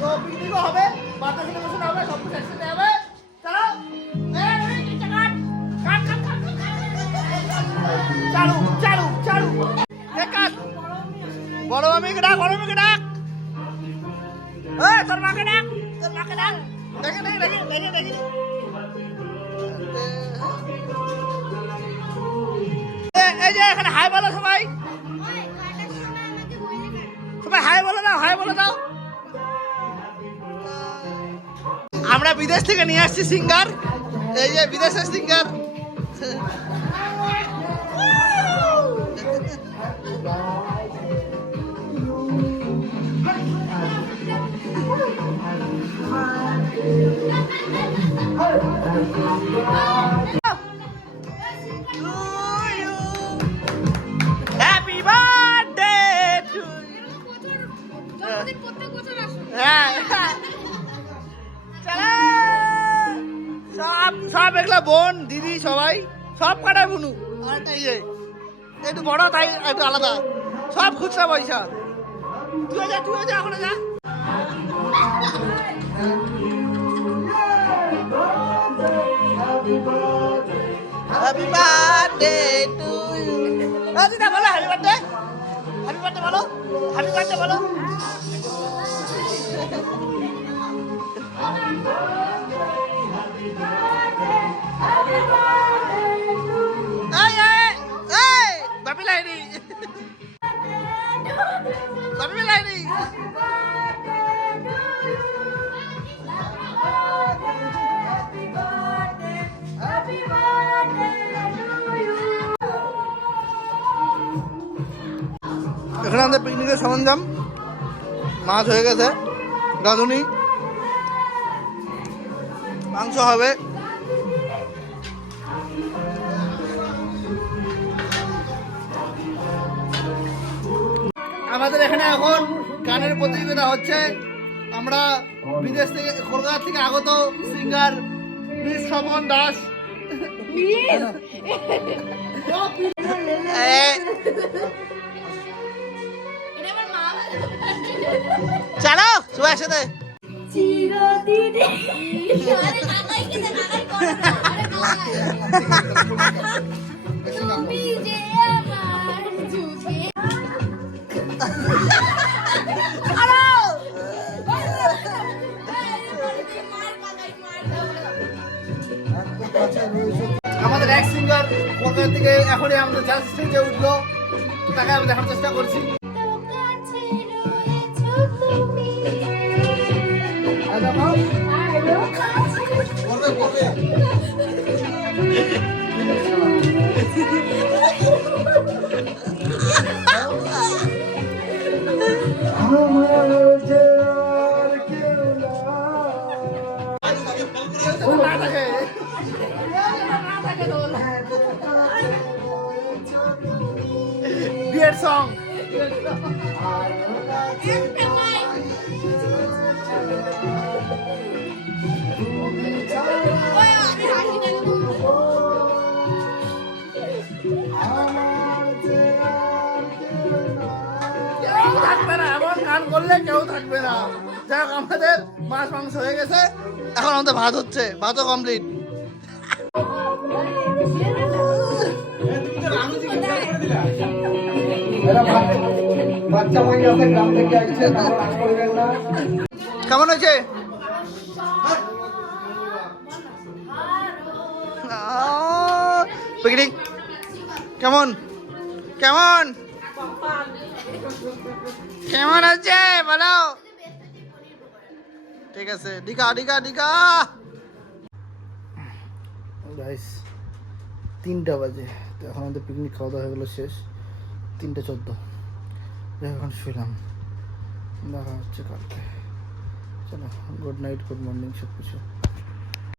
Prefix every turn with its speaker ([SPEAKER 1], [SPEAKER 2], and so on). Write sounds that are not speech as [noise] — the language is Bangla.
[SPEAKER 1] তো পিকনিকও হবে বার্থডে সেলিব্রেশন হবে সব কিছু একসাথে হবে। চলো।
[SPEAKER 2] এই, এই, নিচে কাট। কাট, কাট, কাট, কাট, কাট। চালু চালু চালু
[SPEAKER 1] বড় মামিকে ডাক বড় মামিকে ডাক।
[SPEAKER 2] তোর মাকে ডাক তোর মাকে ডাক।
[SPEAKER 1] দেখে দেখে দেখে দেখে দেখে।
[SPEAKER 2] এই যে এখানে হাই বলো সবাই। সবাই হাই বলে দাও হাই বলে দাও।
[SPEAKER 1] আমরা বিদেশ থেকে নিয়ে আসছি সিঙ্গার এই যে বিদেশের সিঙ্গার
[SPEAKER 2] হ্যাপি
[SPEAKER 1] সব এগুলা বোন, দিদি, সবাই, সব কাটায় বুনু। আর ইয়ে একটু বড়, তাই একটু আলাদা। সব খুচরা পয়সা। তুই যা তুই যা, এখন যা। হ্যাপি বার্থডে টু ইউ দিদা, বলো হ্যাপি বার্থডে হ্যাপি বার্থডে বলো হ্যাপি বার্থডে বলো। এখানে আমাদের পিকনিকের সরঞ্জাম। মাছ হয়ে গেছে। গাঁধুনি মাংস হবে। আমাদের এখানে এখন গানের প্রতিযোগিতা হচ্ছে। আমরা বিদেশ থেকে কলকাতা থেকে আগত সিঙ্গার মিস সমন দাস। চলো সবাই একসাথে।
[SPEAKER 3] চিরদিনে।
[SPEAKER 1] আমাদের এক সিঙ্গার কলকাতা থেকে এখনই আমাদের চার্জ স্টেজে উঠল। তাকে আমি দেখার চেষ্টা করছি। কেউ থাকবে না, এমন গান করলে কেউ থাকবে না। যাই হোক আমাদের মাছ মাংস হয়ে গেছে। এখন আমাদের ভাত হচ্ছে, ভাতও কমপ্লিট [laughs]
[SPEAKER 4] না
[SPEAKER 1] কেমন হয়েছে? পিকনিক? কেমন? কেমন? কেমন আছে বলো। ঠিক আছে ডিকা ডিকা ডিকা তিনটা বাজে। তো এখন আমাদের পিকনিক খাওয়া দাওয়া হয়ে গেলো শেষ। তিনটে চোদ্দ। এখন শুইলাম। দেখা হচ্ছে কালকে। চলো গুড নাইট গুড মর্নিং সব কিছু